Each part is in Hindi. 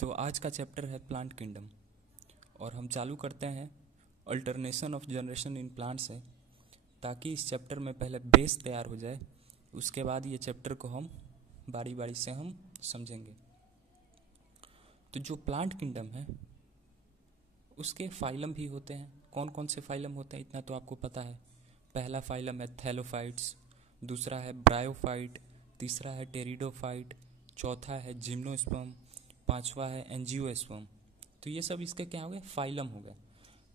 तो आज का चैप्टर है प्लांट किंगडम और हम चालू करते हैं alternation of generation in plant से, ताकि इस चैप्टर में पहले बेस तैयार हो जाए, उसके बाद ये चैप्टर को हम बारी बारी से हम समझेंगे। तो जो प्लांट किंगडम है उसके फाइलम भी होते हैं। कौन कौन से फाइलम होते हैं इतना तो आपको पता है। पहला फाइलम है थैलोफाइट्स, दूसरा है ब्रायोफाइट, तीसरा है टेरिडोफाइट, चौथा है जिम्नोस्पर्म, पांचवा है एंजियोस्पर्म। तो ये सब इसके क्या हो गए, फाइलम हो गए।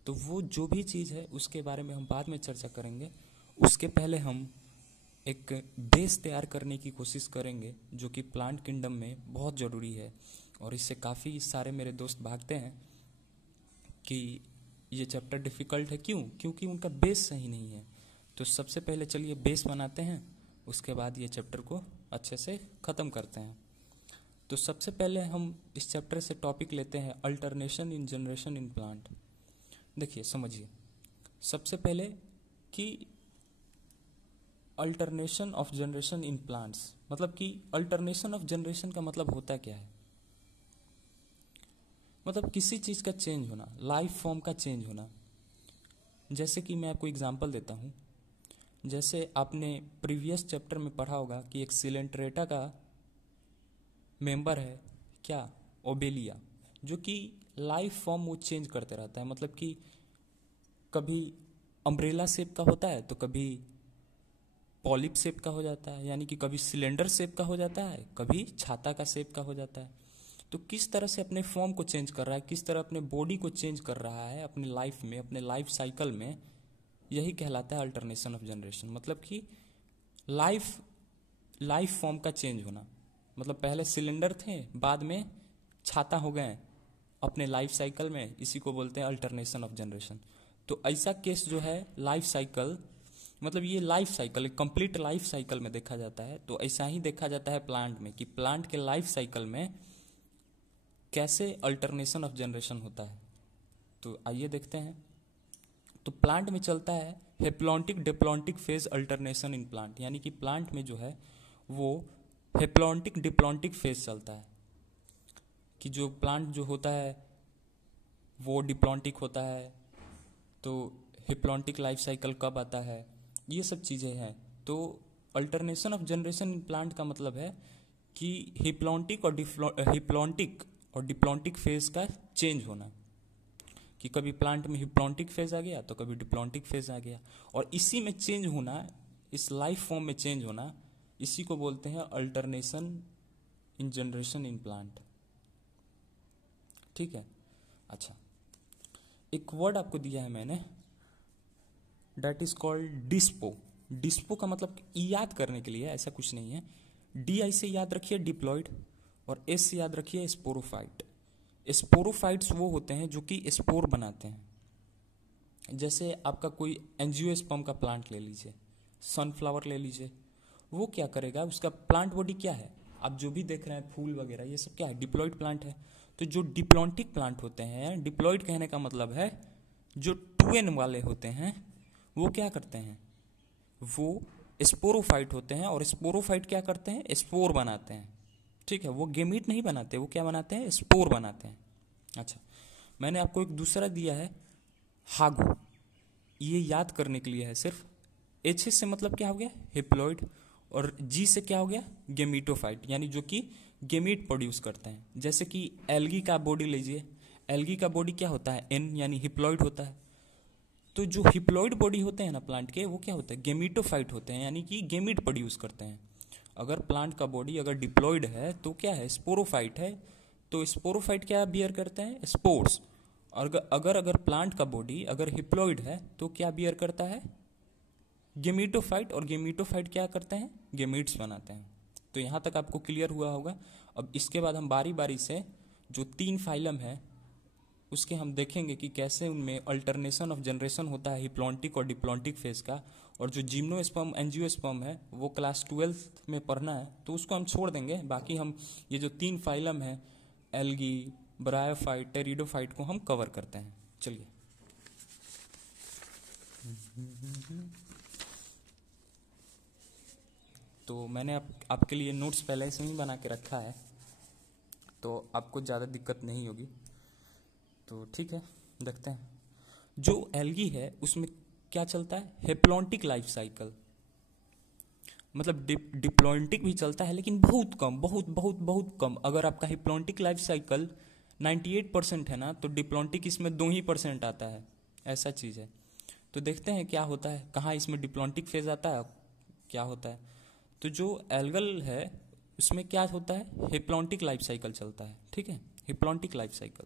तो वो जो भी चीज़ है उसके बारे में हम बाद में चर्चा करेंगे। उसके पहले हम एक बेस तैयार करने की कोशिश करेंगे जो कि प्लांट किंगडम में बहुत ज़रूरी है, और इससे काफ़ी सारे मेरे दोस्त भागते हैं कि ये चैप्टर डिफ़िकल्ट है। क्योंकि उनका बेस सही नहीं है। तो सबसे पहले चलिए बेस बनाते हैं, उसके बाद ये चैप्टर को अच्छे से ख़त्म करते हैं। तो सबसे पहले हम इस चैप्टर से टॉपिक लेते हैं alternation in generation in plant. देखिए समझिए, सबसे पहले कि alternation of generation in plants मतलब कि अल्टरनेशन ऑफ जनरेशन का मतलब होता क्या है। मतलब किसी चीज़ का चेंज होना, लाइफ फॉर्म का चेंज होना। जैसे कि मैं आपको एग्जांपल देता हूँ। जैसे आपने प्रीवियस चैप्टर में पढ़ा होगा कि एक सिलेंट्रेटा का मेंबर है क्या, ओबेलिया, जो कि लाइफ फॉर्म वो चेंज करते रहता है। मतलब कि कभी अम्ब्रेला शेप का होता है तो कभी पॉलिप शेप का हो जाता है, यानी कि कभी सिलेंडर शेप का हो जाता है, कभी छाता का शेप का हो जाता है। तो किस तरह से अपने फॉर्म को चेंज कर रहा है, किस तरह अपने बॉडी को चेंज कर रहा है अपनी लाइफ में, अपने लाइफ साइकिल में, यही कहलाता है अल्टरनेशन ऑफ जनरेशन। मतलब कि लाइफ फॉर्म का चेंज होना। मतलब पहले सिलेंडर थे, बाद में छाता हो गए अपने लाइफ साइकिल में, इसी को बोलते हैं अल्टरनेशन ऑफ जनरेशन। तो ऐसा केस जो है लाइफ साइकिल, मतलब ये life cycle complete life cycle में देखा जाता है। तो ऐसा ही देखा जाता है प्लांट में कि प्लांट के लाइफ साइकिल में कैसे अल्टरनेशन ऑफ जनरेशन होता है। तो आइए देखते हैं। तो प्लांट में चलता है haplontic diplontic phase alternation in plant, यानी कि प्लांट में जो है वो हेप्लॉन्टिक डिप्लॉन्टिक फेज चलता है। कि जो प्लांट जो होता है वो डिप्लॉन्टिक होता है, तो हिप्लॉन्टिक लाइफ साइकिल कब आता है, ये सब चीज़ें हैं। तो alternation of generation in plant का मतलब है कि हिप्लॉन्टिक और डिप्लॉन्टिक फेज का चेंज होना। कि कभी प्लांट में हिप्लॉन्टिक फेज आ गया तो कभी डिप्लॉन्टिक फेज आ गया, और इसी में चेंज होना, इस लाइफ फॉर्म में चेंज होना, इसी को बोलते हैं alternation in generation in plant. ठीक है। अच्छा, एक वर्ड आपको दिया है मैंने, डेट इज कॉल्ड डिस्पो। डिस्पो का मतलब याद करने के लिए, ऐसा कुछ नहीं है। डी आई से याद रखिए डिप्लॉयड, और एस से याद रखिए स्पोरोफाइट। स्पोरोफाइट्स वो होते हैं जो कि स्पोर बनाते हैं। जैसे आपका कोई एंजियोस्पर्म का प्लांट ले लीजिए, सनफ्लावर ले लीजिए, वो क्या करेगा, उसका प्लांट बॉडी क्या है, आप जो भी देख रहे हैं फूल वगैरह, ये सब क्या है, डिप्लॉयड प्लांट है। तो जो डिप्लॉन्टिक प्लांट होते हैं, डिप्लॉयड कहने का मतलब है जो 2N वाले होते हैं, वो क्या करते हैं, वो स्पोरोफाइट होते हैं। और स्पोरोफाइट क्या करते हैं, स्पोर बनाते हैं। ठीक है, वो गेमीट नहीं बनाते, वो क्या बनाते हैं, स्पोर बनाते हैं। अच्छा, मैंने आपको एक दूसरा दिया है हागो, ये याद करने के लिए है सिर्फ। एच से मतलब क्या हो गया, हिप्लॉइड, और जी से क्या हो गया, गेमीटोफाइट, यानी जो कि गेमीट प्रोड्यूस करते हैं। जैसे कि एल्गी का बॉडी लीजिए, एल्गी का बॉडी क्या होता है, एन, यानी हिप्लॉइड होता है। तो जो हिप्लॉइड बॉडी होते हैं ना प्लांट के, वो क्या होते हैं, गेमीटोफाइट होते हैं, यानी कि गेमीट प्रोड्यूस करते हैं। अगर प्लांट का बॉडी अगर डिप्लॉइड है तो क्या है, स्पोरोफाइट है। तो स्पोरोफाइट क्या बियर करते हैं, स्पोर्स। और अगर प्लांट का बॉडी अगर हिप्लॉइड है तो क्या बियर करता है, गेमीटोफाइट। और गेमीटोफाइट क्या करते हैं, गेमीट्स बनाते हैं। तो यहाँ तक आपको क्लियर हुआ होगा। अब इसके बाद हम बारी बारी से जो 3 फाइलम है उसके हम देखेंगे कि कैसे उनमें अल्टरनेशन ऑफ जनरेशन होता है हिप्लॉन्टिक और डिप्लॉन्टिक फेज का। और जो जिम्नोस्पर्म एंजियोस्पर्म है वो क्लास 12th में पढ़ना है, तो उसको हम छोड़ देंगे। बाकी हम ये जो 3 फाइलम है, एल्गी, ब्रायोफाइट, टेरिडोफाइट, को हम कवर करते हैं। चलिए, तो मैंने आपके लिए नोट्स पहले से ही बना के रखा है, तो आपको ज़्यादा दिक्कत नहीं होगी। तो ठीक है, देखते हैं। जो एल्गी है उसमें क्या चलता है, हेप्लॉन्टिक लाइफ साइकिल, मतलब डिप्लॉन्टिक भी चलता है लेकिन बहुत कम, बहुत बहुत बहुत कम। अगर आपका हिप्लॉन्टिक लाइफ साइकिल 98% है ना, तो डिप्लॉन्टिक इसमें 2% आता है, ऐसा चीज़ है। तो देखते हैं क्या होता है, कहाँ इसमें डिप्लॉन्टिक फेज आता है, क्या होता है। तो जो एल्गल है उसमें क्या होता है, हिप्लॉन्टिक लाइफ साइकिल चलता है, ठीक है, हिप्लॉन्टिक लाइफ साइकिल।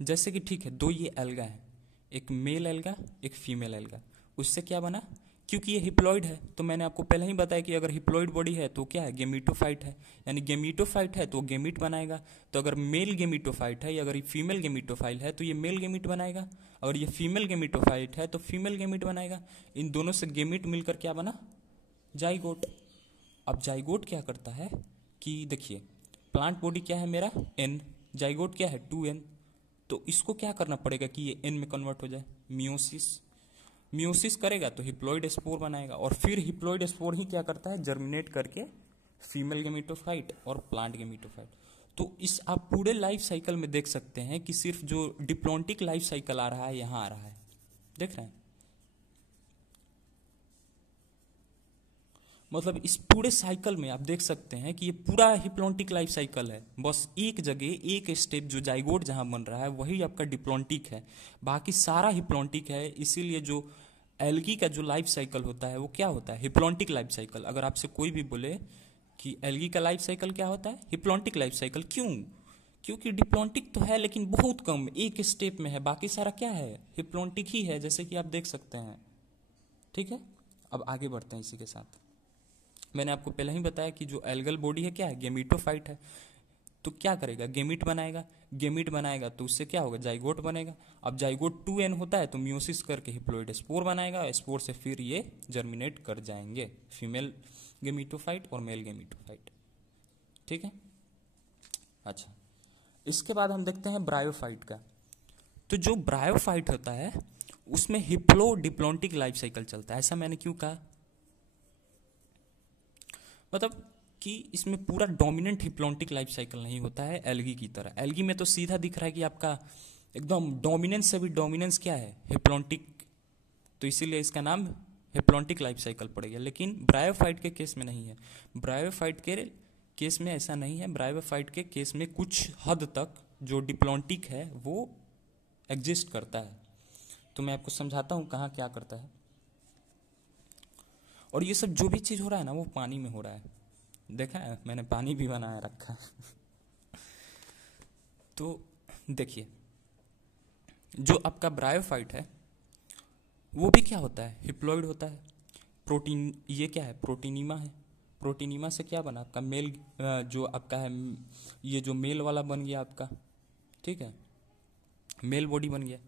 जैसे कि ठीक है, दो ये एल्गा है, एक मेल एल्गा एक फीमेल एल्गा, उससे क्या बना, क्योंकि ये हिप्लॉइड है, तो मैंने आपको पहले ही बताया कि अगर हिप्लॉइड बॉडी है तो क्या है, गेमीटोफाइट है, यानी गेमीटोफाइट है तो गेमीट बनाएगा। तो अगर मेल गेमीटोफाइट है या अगर ये फीमेल गेमीटोफाइल है तो ये मेल गेमीट बनाएगा, अगर ये फीमेल गेमीटोफाइट है तो फीमेल गेमीट बनाएगा। इन दोनों से गेमीट मिलकर क्या बना, जाइगोट। अब जाइगोट क्या करता है कि देखिए, प्लांट बॉडी क्या है मेरा, एन, जाइगोट क्या है 2n, तो इसको क्या करना पड़ेगा कि ये एन में कन्वर्ट हो जाए, मियोसिस। मियोसिस करेगा तो हिप्लॉइड स्पोर बनाएगा, और फिर हिप्लॉइड स्पोर ही क्या करता है, जर्मिनेट करके फीमेल गेमीटोफाइट और प्लांट गेमीटोफाइट। तो इस आप पूरे लाइफ साइकिल में देख सकते हैं कि सिर्फ जो डिप्लॉन्टिक लाइफ साइकिल आ रहा है यहां आ रहा है, देख रहे हैं। मतलब इस पूरे साइकिल में आप देख सकते हैं कि ये पूरा हिप्लॉन्टिक लाइफ साइकिल है, बस एक जगह एक स्टेप जो जाइगोट जहां बन रहा है वही आपका डिप्लॉन्टिक है, बाकी सारा हिप्लॉन्टिक है। इसीलिए जो एल्गी का जो लाइफ साइकिल होता है वो क्या होता है, हिप्लॉन्टिक लाइफ साइकिल। अगर आपसे कोई भी बोले कि एल्गी का लाइफ साइकिल क्या होता है, हिप्लॉन्टिक लाइफ साइकिल, क्यों, क्योंकि डिप्लॉन्टिक तो है लेकिन बहुत कम, एक स्टेप में है, बाकी सारा क्या है, हिप्लॉन्टिक ही है, जैसे कि आप देख सकते हैं। ठीक है, अब आगे बढ़ते हैं इसी के साथ। मैंने आपको पहले ही बताया कि जो एल्गल बॉडी है क्या है, गेमीटोफाइट है, तो क्या करेगा, गेमीट बनाएगा। गेमीट बनाएगा तो उससे क्या होगा, जाइगोट बनेगा। अब जाइगोट 2n होता है तो मियोसिस करके हिप्लॉइड स्पोर बनाएगा, स्पोर से फिर ये जर्मिनेट कर जाएंगे, फीमेल गेमीटोफाइट और मेल गेमीटोफाइट। ठीक है, अच्छा, इसके बाद हम देखते हैं ब्रायोफाइट का। तो जो ब्रायोफाइट होता है उसमें हिप्लो डिप्लॉन्टिक लाइफ साइकिल चलता है। ऐसा मैंने क्यों कहा, मतलब कि इसमें पूरा डोमिनेंट हिप्लॉन्टिक लाइफ साइकिल नहीं होता है एल्गी की तरह। एल्गी में तो सीधा दिख रहा है कि आपका एकदम डोमिनेंस से भी डोमिनेंस क्या है, हिप्लॉन्टिक, तो इसीलिए इसका नाम हिप्लॉन्टिक लाइफ साइकिल पड़ेगा। लेकिन ब्रायोफाइट के केस में नहीं है, ब्रायोफाइट के केस में ऐसा नहीं है। ब्रायोफाइट के केस में कुछ हद तक जो डिप्लॉन्टिक है वो एग्जिस्ट करता है। तो मैं आपको समझाता हूँ कहाँ क्या करता है। और ये सब जो भी चीज़ हो रहा है ना वो पानी में हो रहा है, देखा है, मैंने पानी भी बनाया रखा है। तो देखिए, जो आपका ब्रायोफाइट है वो भी क्या होता है, हिप्लॉइड होता है। प्रोटीन, ये क्या है, प्रोटीनीमा है। प्रोटीनीमा से क्या बना आपका मेल, जो आपका है ये जो मेल वाला बन गया आपका, ठीक है, मेल बॉडी बन गया।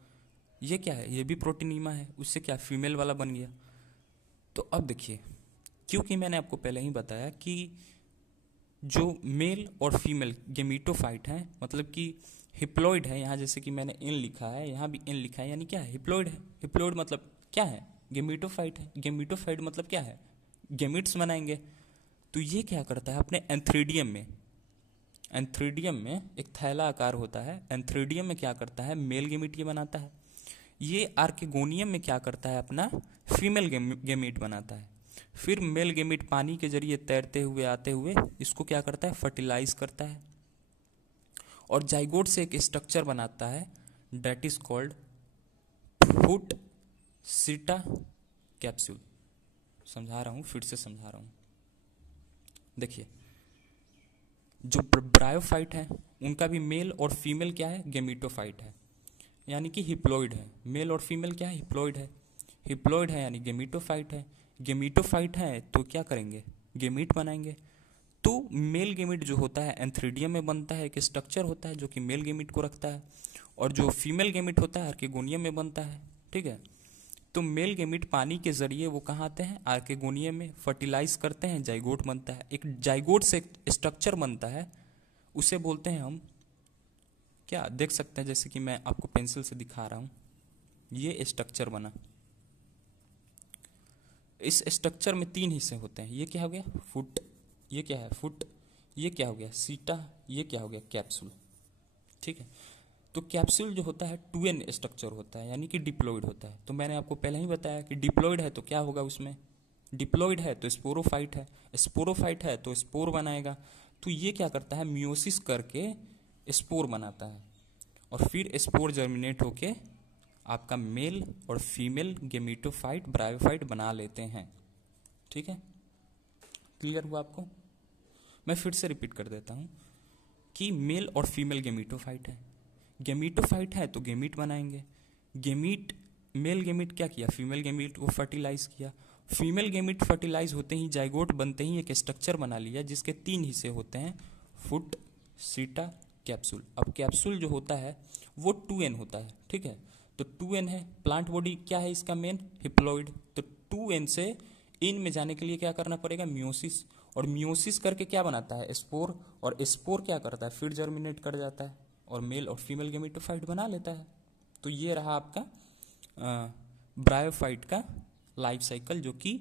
ये क्या है, ये भी प्रोटीनीमा है, उससे क्या फीमेल वाला बन गया। तो अब देखिए, क्योंकि मैंने आपको पहले ही बताया कि जो मेल और फीमेल गेमीटोफाइट हैं, मतलब कि हिप्लॉइड है, यहाँ जैसे कि मैंने एन लिखा है, यहाँ भी एन लिखा है, यानी क्या है, हिप्लॉइड है। हिप्लॉइड मतलब क्या है, गेमीटोफाइट है। गेमीटोफाइट मतलब क्या है, गेमिट्स बनाएंगे। तो ये क्या करता है अपने एंथ्रीडियम में, एंथ्रीडियम में एक थैला आकार होता है, एंथ्रीडियम में क्या करता है, मेल गेमीट ये बनाता है। ये आर्किगोनियम में क्या करता है, अपना फीमेल गेमीट बनाता है। फिर मेल गेमीट पानी के जरिए तैरते हुए आते हुए इसको क्या करता है, फर्टिलाइज करता है, और जाइगोट से एक स्ट्रक्चर बनाता है, that is called foot seta capsule. समझा रहा हूं, फिर से समझा रहा हूं। देखिए, जो ब्रायोफाइट है उनका भी मेल और फीमेल क्या है, गेमीटोफाइट है, यानी कि हिप्लॉइड है। मेल और फीमेल क्या है, हिप्लॉइड है। हिप्लॉइड है यानी गेमीटोफाइट है। गेमीटोफाइट है तो क्या करेंगे, गेमीट बनाएंगे। तो मेल गेमीट जो होता है एंथ्रीडियम में बनता है, एक स्ट्रक्चर होता है जो कि मेल गेमीट को रखता है, और जो फीमेल गेमीट होता है आर्किगोनियम में बनता है। ठीक है, तो मेल गेमीट पानी के जरिए वो कहाँ आते हैं, आर्किगोनियम में, फर्टिलाइज करते हैं, जाइगोट बनता है। एक जाइगोट से स्ट्रक्चर बनता है, उसे बोलते हैं हम क्या, देख सकते हैं जैसे कि मैं आपको पेंसिल से दिखा रहा हूं, ये स्ट्रक्चर बना। इस स्ट्रक्चर में 3 हिस्से होते हैं। ये क्या हो गया, फुट, ये क्या है, फुट, ये क्या हो गया सीटा, ये क्या हो गया कैप्सूल। ठीक है, तो कैप्सूल जो होता है 2n स्ट्रक्चर होता है, यानी कि डिप्लॉइड होता है। तो मैंने आपको पहले ही बताया कि डिप्लॉइड है तो क्या होगा, उसमें डिप्लॉइड है तो स्पोरोफाइट है, स्पोरोफाइट है तो स्पोर बनाएगा। तो ये क्या करता है, मियोसिस करके स्पोर बनाता है, और फिर स्पोर जर्मिनेट होके आपका मेल और फीमेल गेमीटोफाइट ब्रायोफाइट बना लेते हैं। ठीक है, क्लियर हुआ आपको? मैं फिर से रिपीट कर देता हूं कि मेल और फीमेल गेमीटोफाइट है, गेमीटोफाइट है तो गेमीट बनाएंगे, गेमीट मेल गेमीट क्या किया, फीमेल गेमीट को फर्टिलाइज किया, फीमेल गेमीट फर्टिलाइज होते ही जाइगोट बनते ही एक स्ट्रक्चर बना लिया जिसके 3 हिस्से होते हैं, फुट, सीटा, कैप्सूल। अब कैप्सूल जो होता है वो 2n होता है। ठीक है, तो 2n है, प्लांट बॉडी क्या है इसका मेन, हिप्लॉइड। तो 2n से इन में जाने के लिए क्या करना पड़ेगा, मियोसिस, और मियोसिस करके क्या बनाता है, स्पोर, और स्पोर क्या करता है, फिर जर्मिनेट कर जाता है और मेल और फीमेल गेमीटोफाइट बना लेता है। तो ये रहा आपका ब्रायोफाइट का लाइफ साइकिल, जो कि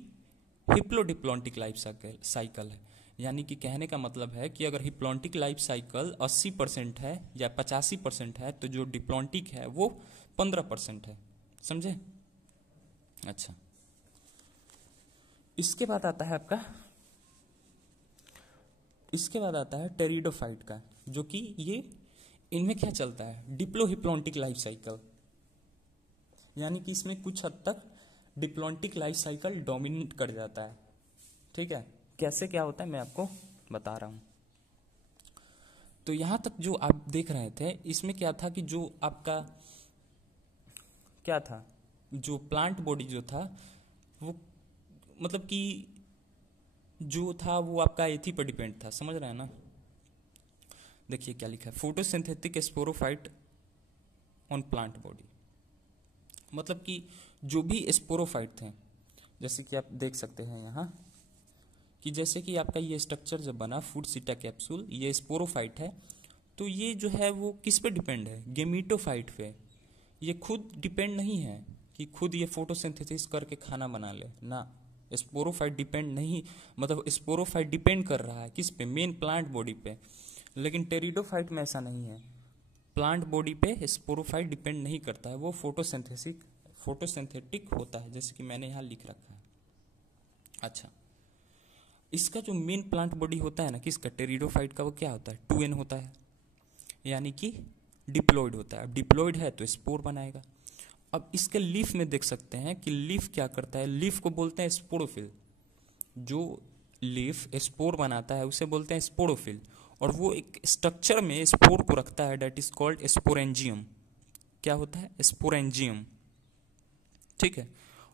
हिप्लोडिप्लॉन्टिक लाइफ साइकिल है। यानी कि कहने का मतलब है कि अगर हिप्लॉन्टिक लाइफ साइकिल 80% है या 85% है, तो जो डिप्लॉन्टिक है वो 15% है। समझे? अच्छा, इसके बाद आता है टेरिडोफाइट का, जो कि ये इनमें क्या चलता है, डिप्लोहिप्लॉन्टिक लाइफ साइकिल, यानी कि इसमें कुछ हद तक डिप्लॉन्टिक लाइफ साइकिल डोमिनेट कर जाता है। ठीक है, कैसे क्या होता है मैं आपको बता रहा हूं। तो यहां तक जो आप देख रहे थे, इसमें क्या था कि जो आपका क्या था, जो प्लांट बॉडी जो था वो मतलब कि जो था वो आपका एथी पर डिपेंड था, समझ रहे हैं ना। देखिए क्या लिखा है, photosynthetic sporophyte on plant body, मतलब कि जो भी स्पोरोफाइट थे, जैसे कि आप देख सकते हैं यहाँ कि जैसे कि आपका ये स्ट्रक्चर जब बना फूड सीटा कैप्सूल, ये स्पोरोफाइट है, तो ये जो है वो किस पे डिपेंड है, गेमीटोफाइट पे। ये खुद डिपेंड नहीं है कि खुद ये फोटोसिंथेसिस करके खाना बना ले ना, स्पोरोफाइट डिपेंड नहीं, मतलब स्पोरोफाइट डिपेंड कर रहा है किस पे, मेन प्लांट बॉडी पे। लेकिन टेरिडोफाइट में ऐसा नहीं है, प्लांट बॉडी पे स्पोरोफाइट डिपेंड नहीं करता है, वो फोटोसिंथेटिक होता है, जैसे कि मैंने यहाँ लिख रखा है। अच्छा, इसका जो मेन प्लांट बॉडी होता है ना किसका, टेरिडोफाइट का, वो क्या होता है, 2n होता है, यानी कि डिप्लॉइड होता है। अब डिप्लॉइड है तो स्पोर बनाएगा। अब इसके लीफ में देख सकते हैं कि लीफ क्या करता है, लीफ को बोलते हैं स्पोरोफिल। जो लीफ स्पोर बनाता है उसे बोलते हैं स्पोरोफिल, और वो एक स्ट्रक्चर में स्पोर को रखता है, डेट इज कॉल्ड स्पोरेंजियम। क्या होता है, स्पोरेंजियम। ठीक है,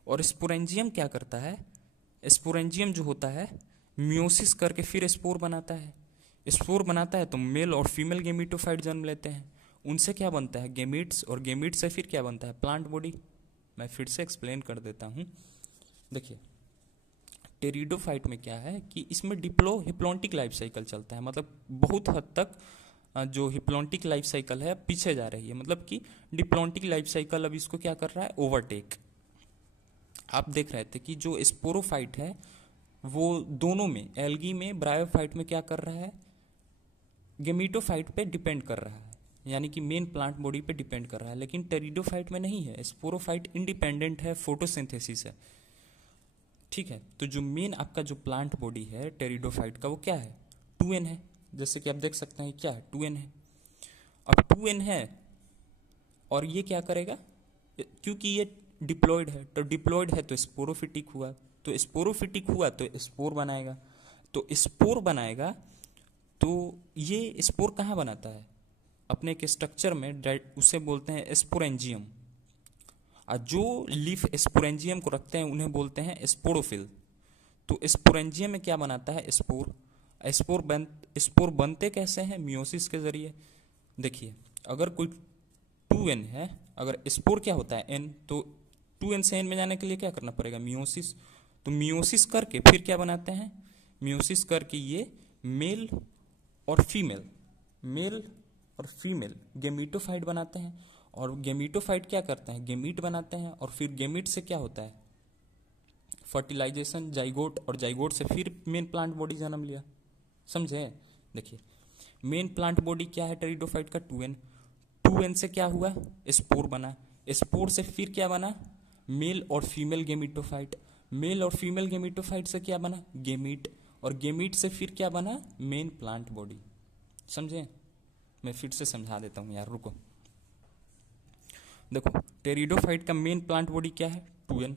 और स्पोरेंजियम क्या करता है, स्पोरेंजियम जो होता है मियोसिस करके फिर स्पोर बनाता है, स्पोर बनाता है तो मेल और फीमेल गेमीटोफाइट जन्म लेते हैं, उनसे क्या बनता है, गेमीट्स, और गेमीट से फिर क्या बनता है, प्लांट बॉडी। मैं फिर से एक्सप्लेन कर देता हूँ। देखिए टेरिडोफाइट में क्या है कि इसमें हिप्लॉन्टिक लाइफ साइकिल चलता है, मतलब बहुत हद तक जो हिप्लॉन्टिक लाइफ साइकिल है पीछे जा रही है, मतलब कि डिप्लॉन्टिक लाइफ साइकिल अब इसको क्या कर रहा है, ओवरटेक। आप देख रहे थे कि जो स्पोरोफाइट है वो दोनों में, एल्गी में, ब्रायोफाइट में क्या कर रहा है, गेमीटोफाइट पे डिपेंड कर रहा है, यानी कि मेन प्लांट बॉडी पे डिपेंड कर रहा है। लेकिन टेरिडोफाइट में नहीं है, स्पोरोफाइट इंडिपेंडेंट है, फोटोसिंथेसिस है। ठीक है, तो जो मेन आपका जो प्लांट बॉडी है टेरिडोफाइट का वो क्या है, 2n है, जैसे कि आप देख सकते हैं क्या है, 2n है। अब 2n है और ये क्या करेगा, क्योंकि ये डिप्लॉइड है, तो डिप्लॉइड है तो स्पोरोफिटिक हुआ, तो स्पोरोफिटिक हुआ तो स्पोर बनाएगा, तो स्पोर बनाएगा तो ये स्पोर कहाँ बनाता है, अपने के स्ट्रक्चर में, उसे बोलते हैं स्पोरेंजियम। और जो लीफ स्पोरेंजियम को रखते हैं उन्हें बोलते हैं स्पोरोफिल। तो स्पोरेंजियम में क्या बनाता है, स्पोर। स्पोर बनते कैसे हैं, मियोसिस के जरिए। देखिए अगर कोई 2n है, अगर स्पोर क्या होता है n, तो 2n से n में जाने के लिए क्या करना पड़ेगा, मियोसिस। तो मियोसिस करके फिर क्या बनाते हैं, मियोसिस करके ये मेल और फीमेल गेमीटोफाइट बनाते हैं, और गेमीटोफाइट क्या करते हैं, गेमीट बनाते हैं, और फिर गेमीट से क्या होता है, फर्टिलाइजेशन, जाइगोट, और जाइगोट से फिर मेन प्लांट बॉडी जन्म लिया। समझे, देखिए मेन प्लांट बॉडी क्या है टेरिडोफाइट का 2n, 2n से क्या हुआ स्पोर बना, स्पोर से फिर क्या बना मेल और फीमेल गेमिटोफाइट, मेल और फीमेल गेमिटोफाइट से क्या बना गेमीट, और गेमीट से फिर क्या बना मेन प्लांट बॉडी। समझे? मैं फिर से समझा देता हूं यार, रुको। देखो टेरिडोफाइट का मेन प्लांट बॉडी क्या है 2n,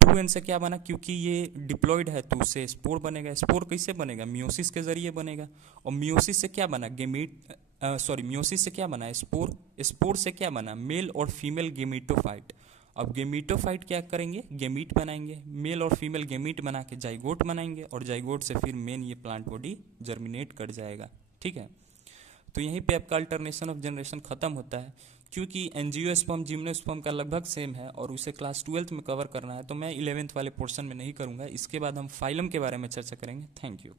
2n से क्या बना, क्योंकि ये डिप्लॉयड है तो उससे स्पोर बनेगा, स्पोर कैसे बनेगा मियोसिस के जरिए बनेगा, और मियोसिस से क्या बना गेमीट, मियोसिस से क्या बना स्पोर, स्पोर से क्या बना मेल और फीमेल गेमिटोफाइट। अब गेमिटोफाइट क्या करेंगे गेमीट बनाएंगे, मेल और फीमेल गेमीट बना के जाइगोट बनाएंगे, और जाइगोट से फिर मेन ये प्लांट बॉडी जर्मिनेट कर जाएगा। ठीक है, तो यहीं पे आपका अल्टरनेशन ऑफ जनरेशन खत्म होता है, क्योंकि एंजियोस्पर्म जिम्नोस्पर्म का लगभग सेम है और उसे क्लास 12th में कवर करना है, तो मैं 11th वाले पोर्शन में नहीं करूंगा। इसके बाद हम फाइलम के बारे में चर्चा करेंगे। Thank you.